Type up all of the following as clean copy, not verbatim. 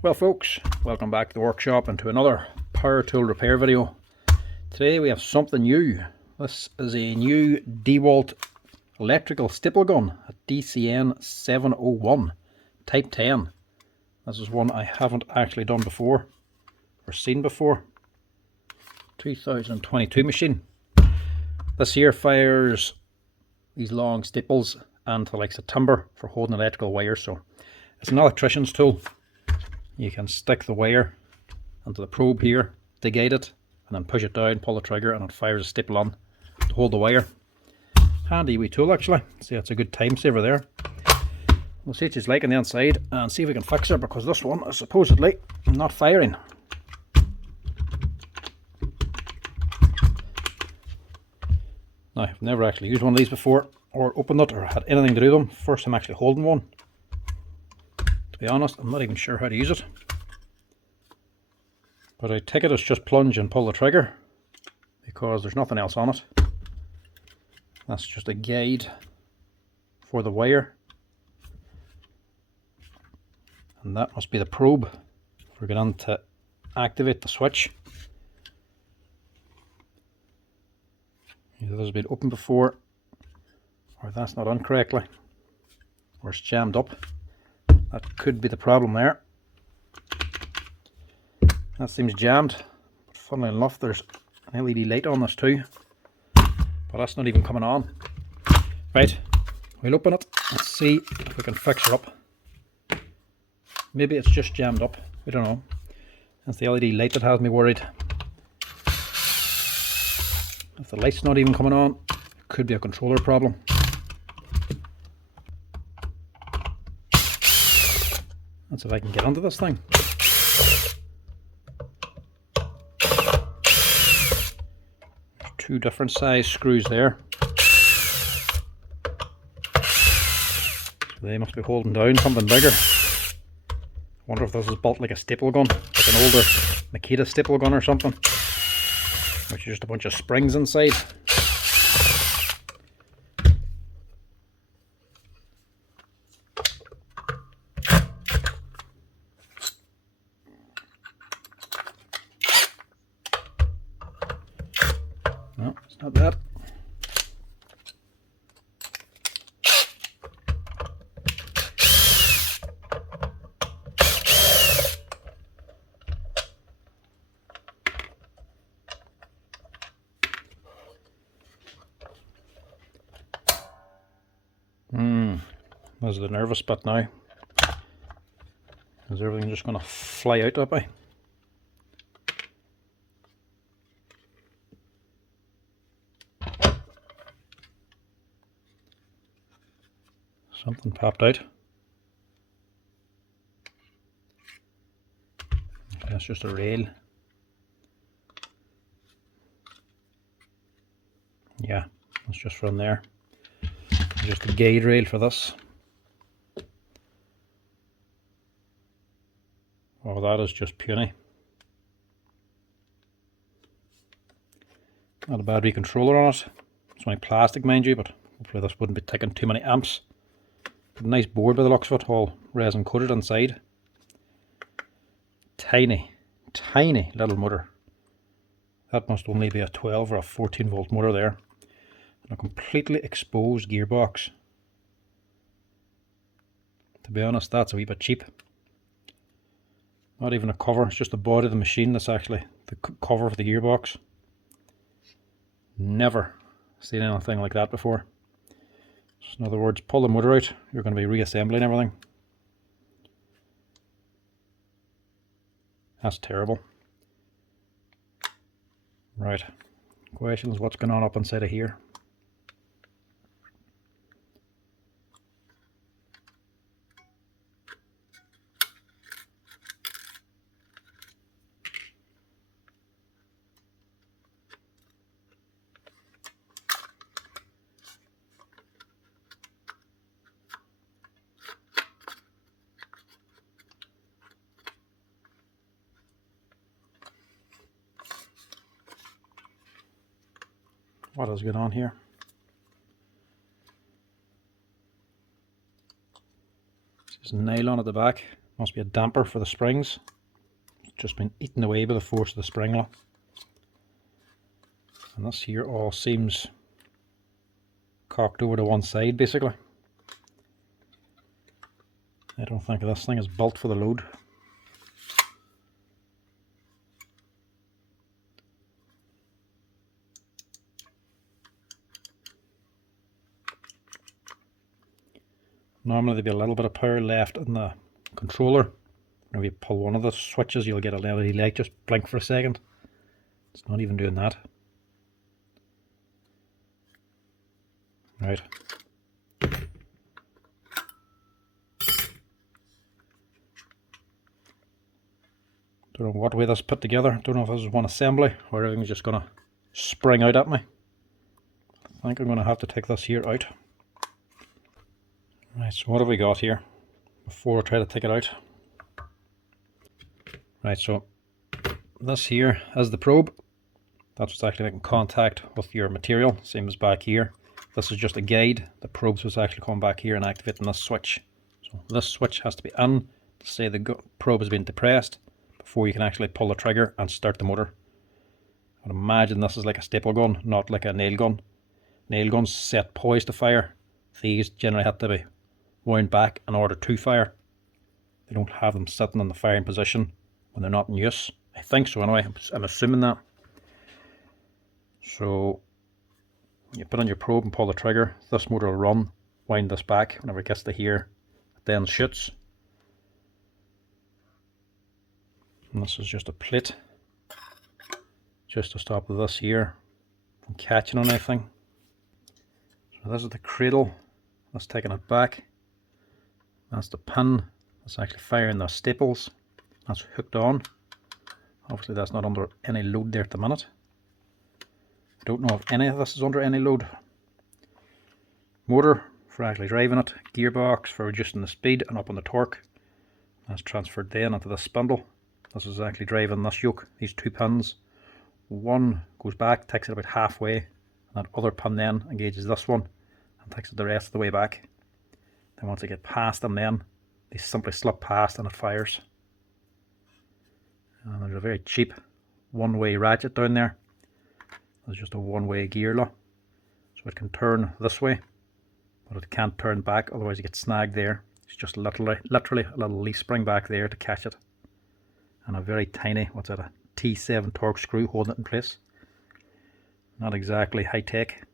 Well folks, welcome back to the workshop and to another power tool repair video. Today we have something new. This is a new Dewalt electrical stipple gun, a DCN701 Type 10. This is one I haven't actually done before or seen before. 2022 machine. This here fires these long stipples and the likes of timber for holding electrical wire, so it's an electrician's tool. You can stick the wire into the probe here, digate it, and then push it down, pull the trigger, and it fires a stipple on to hold the wire. Handy wee tool actually. See, it's a good time saver there. We'll see what it's like on the inside and see if we can fix it, because this one is supposedly not firing. Now, I've never actually used one of these before, or opened it, or had anything to do with them. First time actually holding one. To be honest, I'm not even sure how to use it. But I take it as just plunge and pull the trigger, because there's nothing else on it. That's just a guide for the wire. And that must be the probe. We're going to activate the switch. Either this has been open before, or that's not on correctly, or it's jammed up. That could be the problem there. That seems jammed, but funnily enough there's an LED light on this too, but that's not even coming on. Right, we'll open it and see if we can fix her up. Maybe it's just jammed up, we don't know. It's the LED light that has me worried. If the light's not even coming on, it could be a controller problem. Let's see if I can get onto this thing. There's two different size screws there. So they must be holding down something bigger. I wonder if this is built like a staple gun, like an older Makita staple gun or something, which is just a bunch of springs inside. No, it's not that. This is the nervous bit now. Is everything just going to fly out that way? Something popped out. That's just a rail. Yeah, that's just from there. Just a guide rail for this. Oh, that is just puny. Not a bad wee controller on it. It's only plastic, mind you, but hopefully this wouldn't be taking too many amps. But a nice board by the looks of it, all resin coated inside. Tiny, tiny little motor. That must only be a 12 or a 14 volt motor there. And a completely exposed gearbox. To be honest, that's a wee bit cheap. Not even a cover, it's just the body of the machine that's actually the cover for the gearbox. Never seen anything like that before. So in other words, pull the motor out, you're going to be reassembling everything. That's terrible. Right, questions, what's going on up inside of here? What is going on here? There's nylon at the back. Must be a damper for the springs. It's just been eaten away by the force of the spring lock. And this here all seems cocked over to one side basically. I don't think this thing is built for the load. Normally there'd be a little bit of power left in the controller. Whenever you pull one of the switches, you'll get a LED light just blink for a second. It's not even doing that. Right. Don't know what way this is put together. Don't know if this is one assembly or everything's just gonna spring out at me. I think I'm gonna have to take this here out. Right, so what have we got here before I try to take it out? Right, so this here is the probe. That's what's actually making contact with your material, same as back here. This is just a guide. The probe's was actually coming back here and activating this switch. So this switch has to be on to say the probe has been depressed before you can actually pull the trigger and start the motor. I would imagine this is like a staple gun, not like a nail gun. Nail guns set poised to fire. These generally have to be wound back in order to fire. They don't have them sitting in the firing position when they're not in use. I think so anyway, I'm assuming that. So you put on your probe and pull the trigger, this motor will run, wind this back. Whenever it gets to here, it then shoots. And this is just a plate, just to stop this here from catching on anything. So this is the cradle, that's taking it back. That's the pin, that's actually firing the staples. That's hooked on. Obviously that's not under any load there at the minute. I don't know if any of this is under any load. Motor for actually driving it. Gearbox for reducing the speed and up on the torque. That's transferred then onto the spindle. This is actually driving this yoke, these two pins. One goes back, takes it about halfway. And that other pin then engages this one and takes it the rest of the way back. Then once they get past them then, they simply slip past and it fires. And there's a very cheap one-way ratchet down there. There's just a one-way gear lock. So it can turn this way, but it can't turn back, otherwise you get snagged there. It's just literally a little leaf spring back there to catch it. And a very tiny, what's that, a T7 torque screw holding it in place. Not exactly high tech.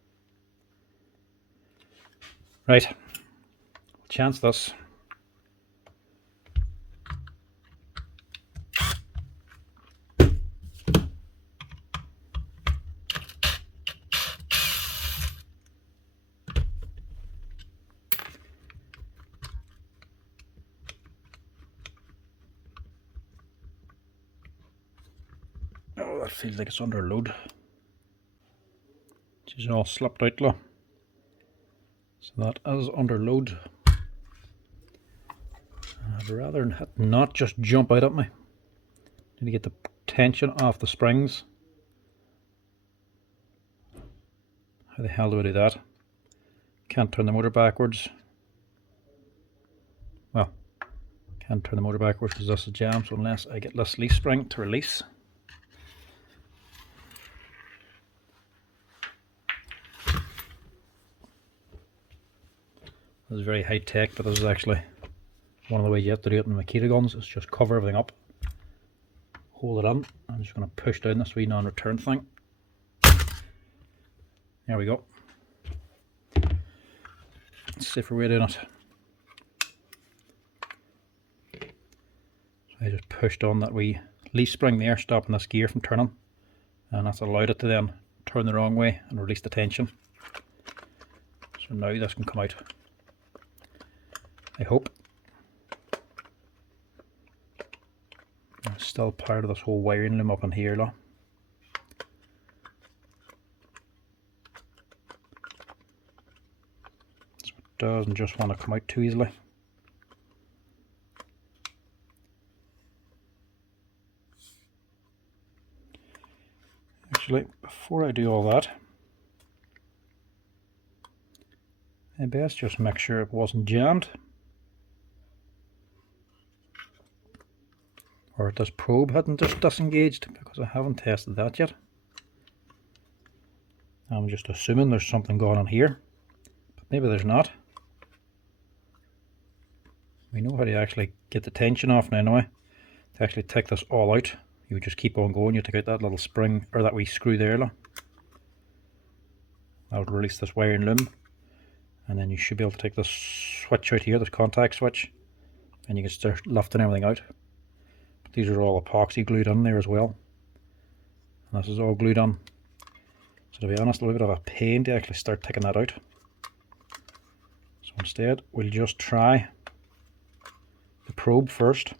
Right, we'll chance this. Oh, that feels like it's under load. She's all slipped out, look. So that is under load. I'd rather it not just jump out at me. Need to get the tension off the springs. How the hell do I do that? Can't turn the motor backwards. Well, can't turn the motor backwards because this is jammed, so unless I get this leaf spring to release. This is very high tech, but this is actually one of the ways you have to do it in Makita guns. Is just cover everything up, hold it on. I'm just going to push down this wee non-return thing. There we go. Safer way of doing it. So I just pushed on that wee leaf spring there, stopping this gear from turning, and that's allowed it to then turn the wrong way and release the tension. So now this can come out, I hope. It's still part of this whole wiring loom up in here, look. So it doesn't just want to come out too easily. Actually, before I do all that, I best just make sure it wasn't jammed. or this probe hadn't just disengaged, because I haven't tested that yet. I'm just assuming there's something going on here, but maybe there's not. We know how to actually get the tension off now anyway. To actually take this all out, you would just keep on going. You take out that little spring, or that wee screw there. That would release this wiring loom, and then you should be able to take this switch out here, this contact switch, and you can start lifting everything out. But these are all epoxy glued in there as well, and this is all glued on. So to be honest, a little bit of a pain to actually start taking that out. So instead, we'll just try the probe first.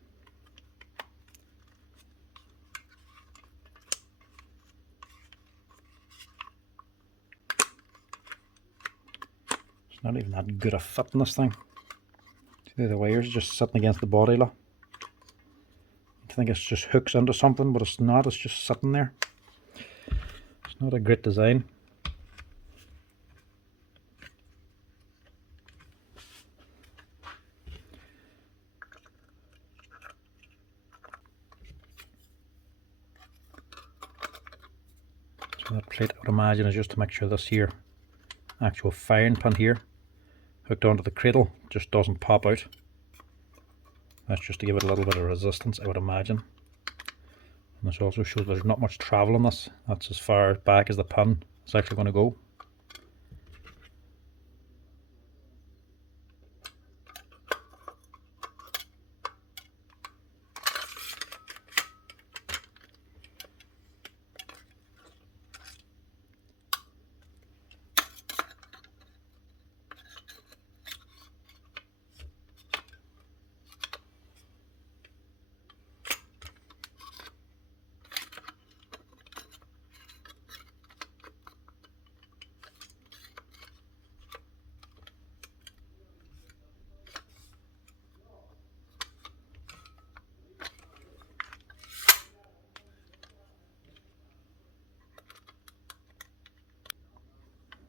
It's not even that good a fit in this thing. See, the wires just sitting against the body. Look. I think it's just hooks into something, but it's not. It's just sitting there. It's not a great design. So that plate, I would imagine, is just to make sure this here actual firing pin here hooked onto the cradle just doesn't pop out. That's just to give it a little bit of resistance, I would imagine. And this also shows there's not much travel on this. That's as far back as the pin is actually going to go.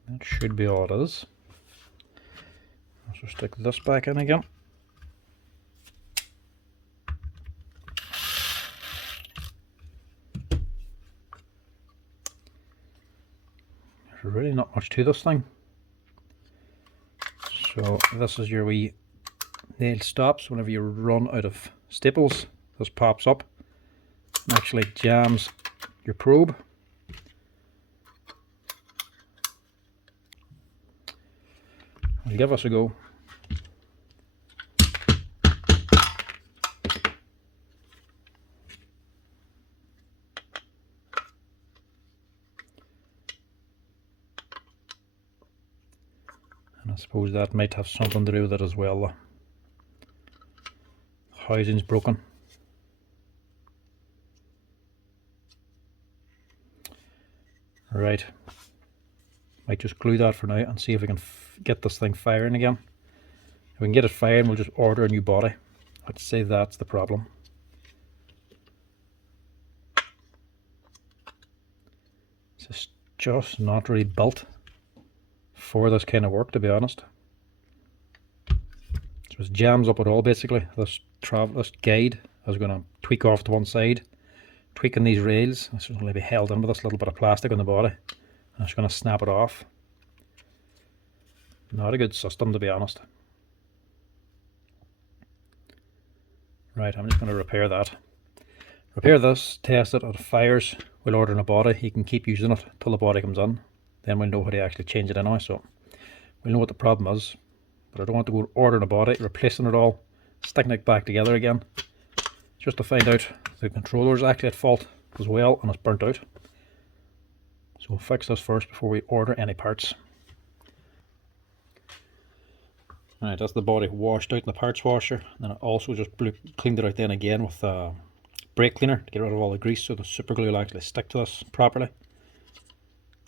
That should be all it is. Let's just stick this back in again. There's really not much to this thing. So this is your wee nail stops. Whenever you run out of staples, this pops up and actually jams your probe. We'll give us a go. And I suppose that might have something to do with it as well. The housing's broken. Right. Might just glue that for now and see if we can get this thing firing again. If we can get it firing, we'll just order a new body. I'd say that's the problem. It's just not really built for this kind of work, to be honest. So it jams up at all basically. This guide is going to tweak off to one side, tweaking these rails. This is going to be held in with this little bit of plastic on the body. And it's going to snap it off. Not a good system, to be honest. Right, I'm just going to repair that. Repair this, test it, if it fires, we'll order in a body. You can keep using it till the body comes in. Then we'll know how to actually change it anyway, so we'll know what the problem is. But I don't want to go ordering a body, replacing it all, sticking it back together again, just to find out the controller is actually at fault as well and it's burnt out. So we'll fix this first before we order any parts. Alright, that's the body washed out in the parts washer. And I also just cleaned it out then again with a brake cleaner to get rid of all the grease so the super glue will actually stick to this properly.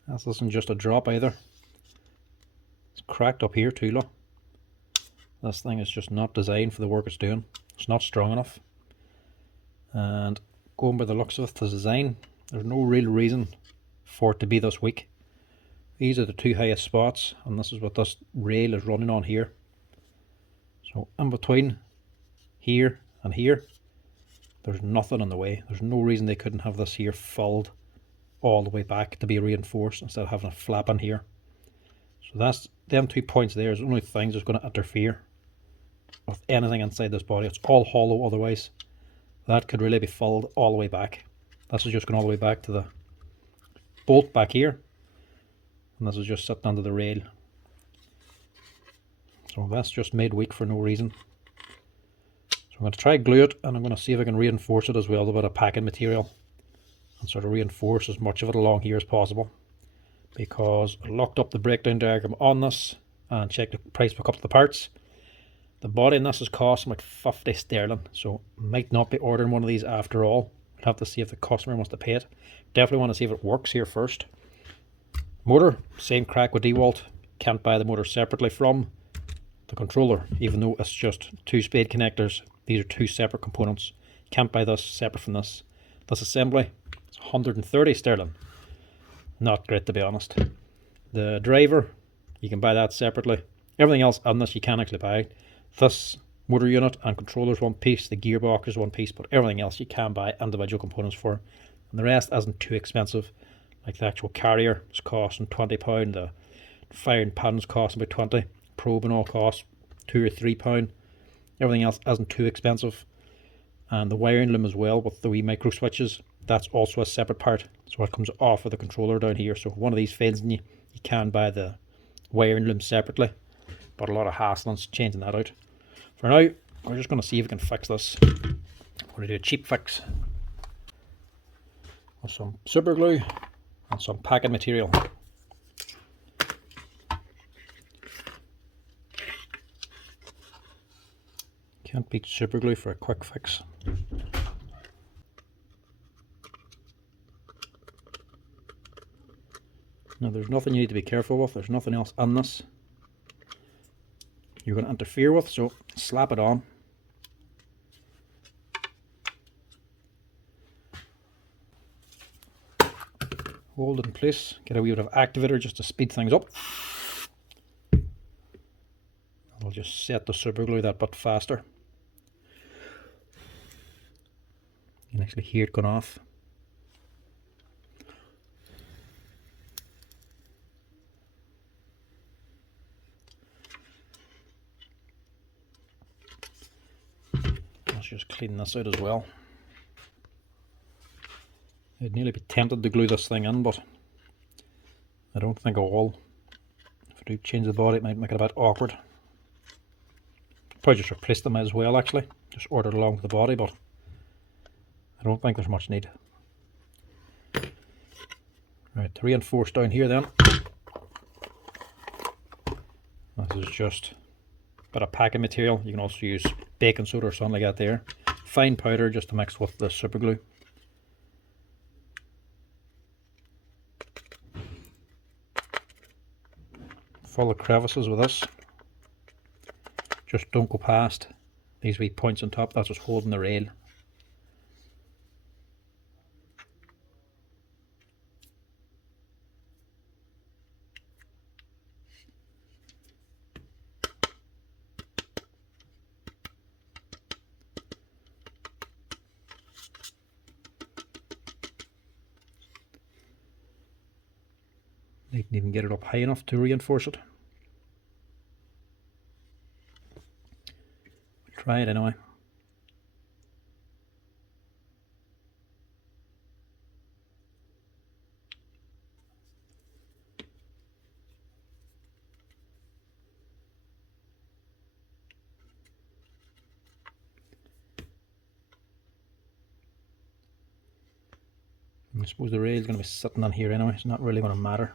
This isn't just a drop either. It's cracked up here too, look. This thing is just not designed for the work it's doing. It's not strong enough. And going by the looks of the design, there's no real reason for it to be this weak. These are the two highest spots, and this is what this rail is running on here. So in between here and here, There's nothing in the way. There's no reason they couldn't have this here filled all the way back to be reinforced instead of having a flap in here. So that's them 2 points there is the only things that's going to interfere with anything inside this body. It's all hollow otherwise. That could really be filled all the way back. This is just going all the way back to the bolt back here. And this is just sitting under the rail. So that's just made weak for no reason. So I'm going to try glue it, and I'm going to see if I can reinforce it as well with a bit of packing material. And sort of reinforce as much of it along here as possible. Because I looked up the breakdown diagram on this and checked the price per couple of the parts. The body in this is costing like 50 sterling, so might not be ordering one of these after all. I'll have to see if the customer wants to pay it. Definitely want to see if it works here first. Motor, same crack with Dewalt. Can't buy the motor separately from the controller, even though it's just 2 spade connectors. These are 2 separate components. Can't buy this separate from this. Disassembly, it's 130 sterling. Not great, to be honest. The driver, you can buy that separately. Everything else on this you can actually buy. This motor unit and controller's one piece, the gearbox is one piece, but everything else you can buy individual components for. And the rest isn't too expensive. Like the actual carrier is costing £20, the firing pan's costing about 20, probe and all costs £2 or £3. Everything else isn't too expensive. And the wiring loom as well with the wee micro switches, that's also a separate part. So it comes off of the controller down here. So if one of these fails in you, you can buy the wiring loom separately. But a lot of hassle on changing that out. For now, we're just going to see if we can fix this. We're going to do a cheap fix with some super glue and some packing material. Can't beat super glue for a quick fix. Now there's nothing you need to be careful with. There's nothing else on this you're going to interfere with, so slap it on. Hold it in place, get a wee bit of activator just to speed things up. I'll just set the super glue that bit faster. You can actually hear it going off. Let's just clean this out as well. I'd nearly be tempted to glue this thing in, but I don't think I will. If I do change the body, it might make it a bit awkward. Probably just replace them as well, actually. Just order it along with the body, but I don't think there's much need. Right, to reinforce down here then. This is just a bit of packing material. You can also use baking soda or something like that there. Fine powder just to mix with the super glue. Full of crevices with this. Just don't go past these wee points on top. That's what's holding the rail. They can even get it up high enough to reinforce it. Try it anyway. I suppose the rail is going to be sitting on here anyway. It's not really going to matter.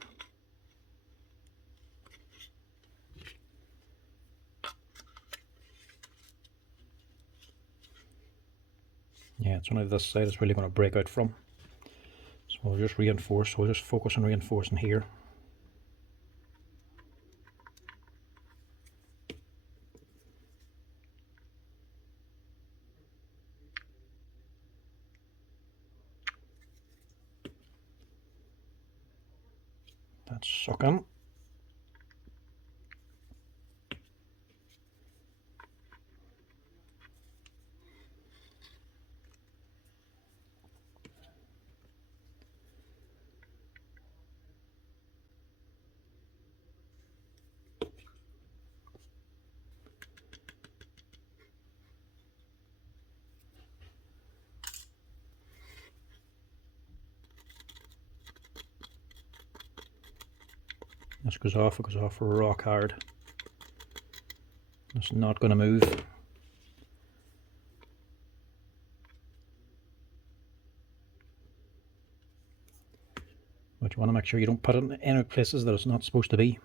Yeah, it's only this side it's really going to break out from. So we'll just reinforce. We'll just focus on reinforcing here. That's sucking. This goes off, it goes off rock hard. It's not going to move. But you want to make sure you don't put it in any places that it's not supposed to be.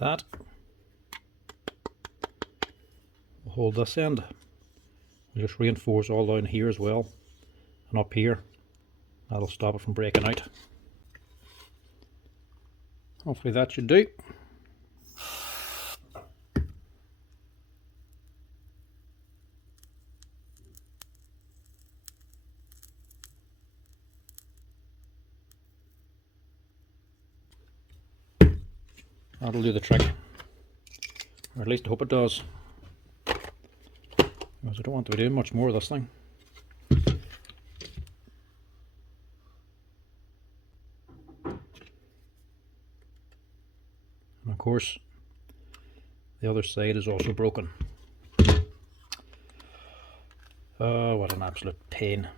That will hold this end. We'll just reinforce all down here as well, and up here. That'll stop it from breaking out. Hopefully that should do. That'll do the trick, or at least I hope it does, because I don't want to be doing much more of this thing. And of course the other side is also broken. Oh, what an absolute pain.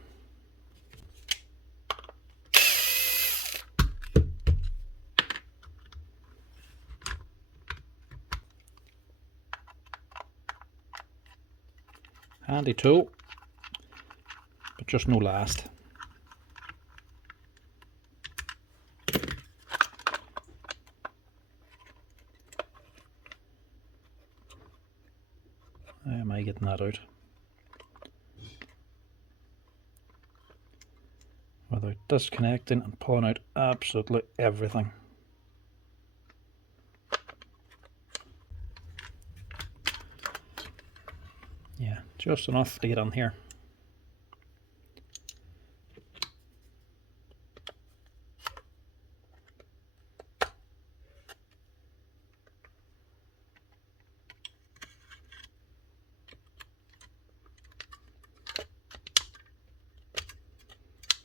Handy tool, but just no last. How am I getting that out without disconnecting and pulling out absolutely everything? Yeah, just enough to get on here.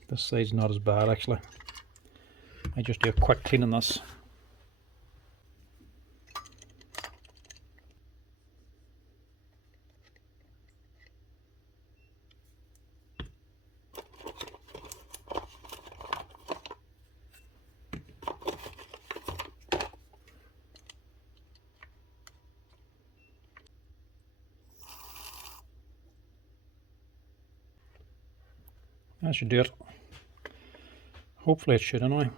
This side's not as bad actually. I just do a quick clean on this. That should do it. Hopefully it should anyway.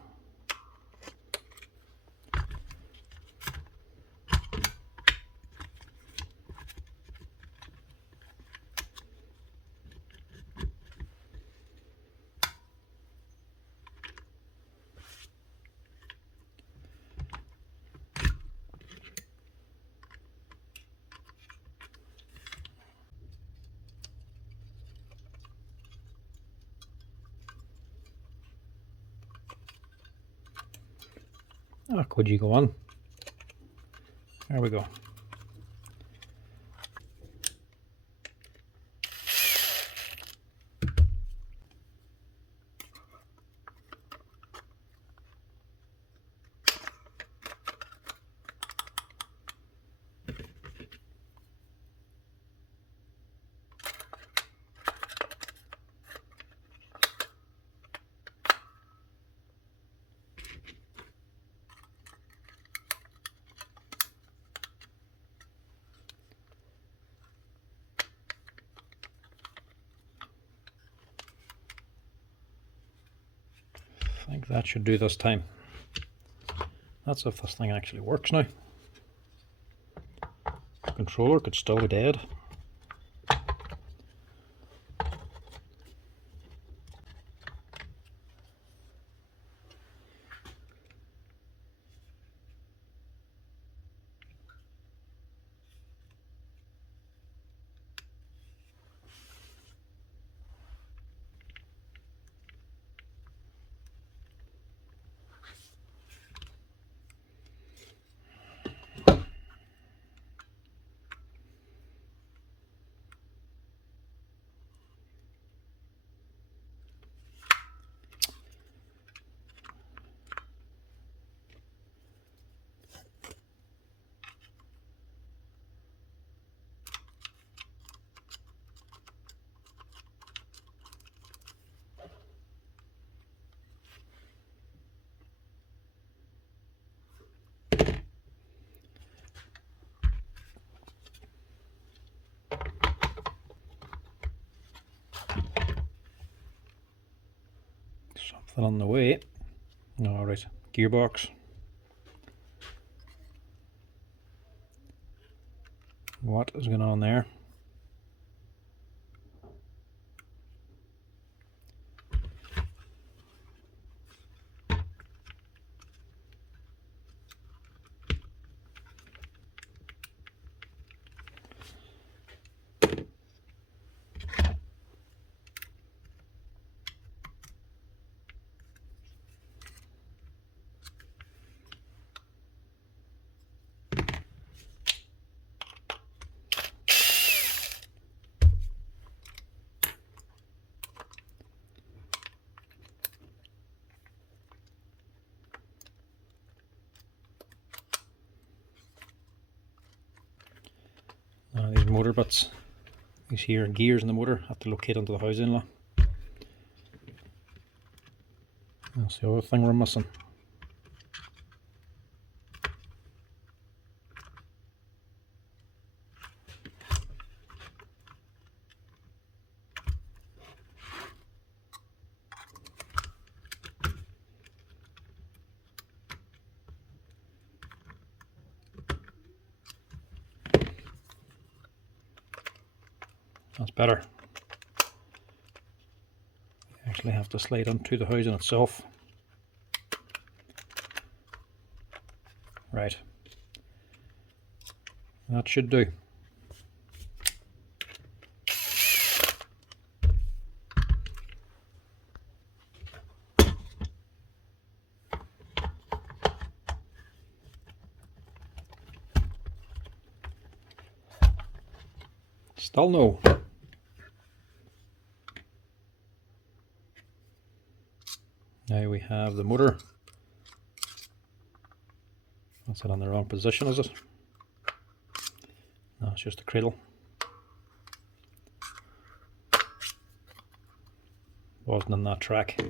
Oh, could you go on? There we go. I think that should do this time. That's if this thing actually works now. The controller could still be dead. Nothing on the way. Alright, gearbox. What is going on there? These motor bits, these here gears in the motor, have to locate onto the housing lot. That's the other thing we're missing. That's better. You actually have to slide onto the housing itself. Right. That should do. Still no. Now we have the motor. That's it on the wrong position, is it? No, it's just a cradle. Wasn't on that track.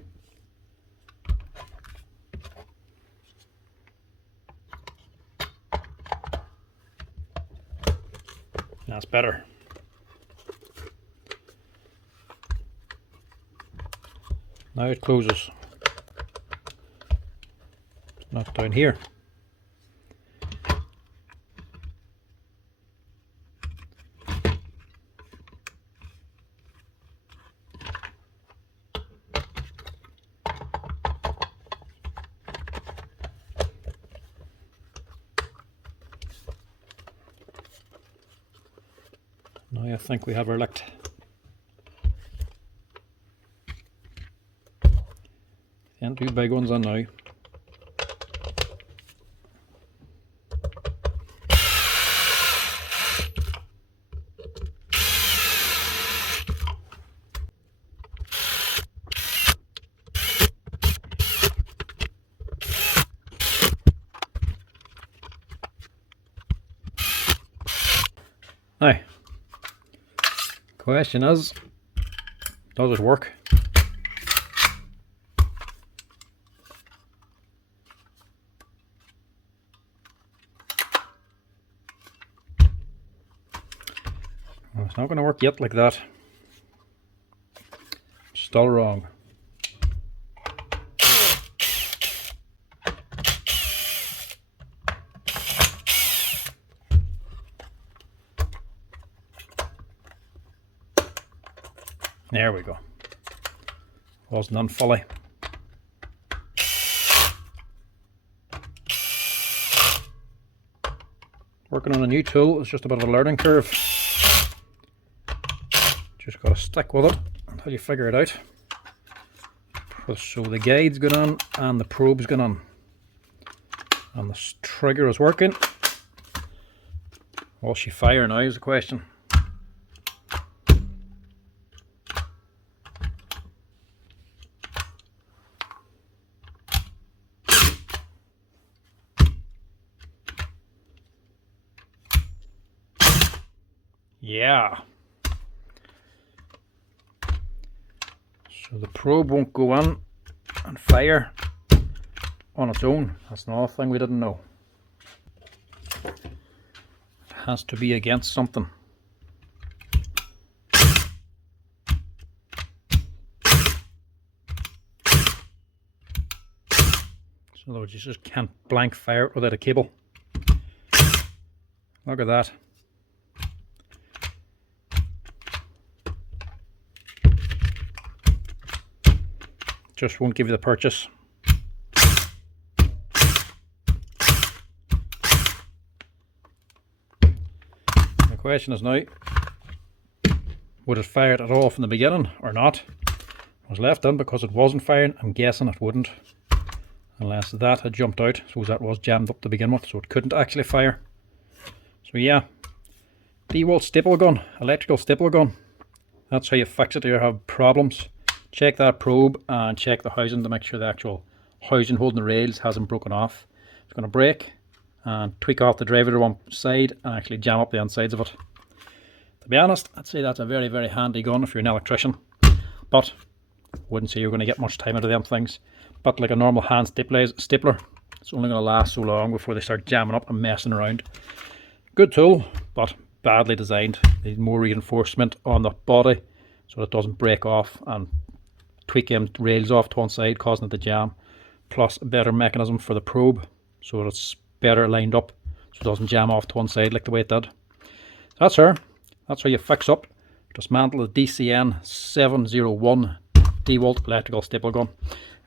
That's better. Now it closes. It's not down here. Now I think we have her licked. And two big ones on now. Now, question is, does it work? Well, it's not going to work yet like that. Still wrong. There we go. Wasn't on fully. Working on a new tool is just a bit of a learning curve. Just got to stick with it until you figure it out. So the guide's going on and the probe's going on. And the trigger is working. Will she fire now is the question. Yeah. So the probe won't go in and fire on its own. That's another thing we didn't know. It has to be against something. So in other words, you just can't blank fire it without a cable. Look at that. Just won't give you the purchase. The question is now, would it fire it at all from the beginning or not? It was left in because it wasn't firing. I'm guessing it wouldn't, unless that had jumped out. So that was jammed up to begin with, so it couldn't actually fire. So yeah, Dewalt staple gun, electrical staple gun. That's how you fix it if you have problems. Check that probe and check the housing to make sure the actual housing holding the rails hasn't broken off. It's going to break and tweak off the driver to one side and actually jam up the insides of it. To be honest, I'd say that's a very, very handy gun if you're an electrician, but wouldn't say you're going to get much time out of them things. But like a normal hand stapler, it's only going to last so long before they start jamming up and messing around. Good tool, but badly designed. They need more reinforcement on the body so it doesn't break off and tweak them rails off to one side, causing it to jam. Plus a better mechanism for the probe so it's better lined up so it doesn't jam off to one side like the way it did. That's her. That's how you fix up, dismantle the DCN701 Dewalt electrical staple gun.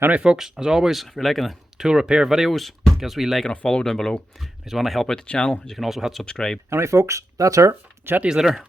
Anyway folks, as always, if you're liking tool repair videos, give us a wee like and a follow down below. If you want to help out the channel, you can also hit subscribe. Anyway folks, that's her. Chat to you later.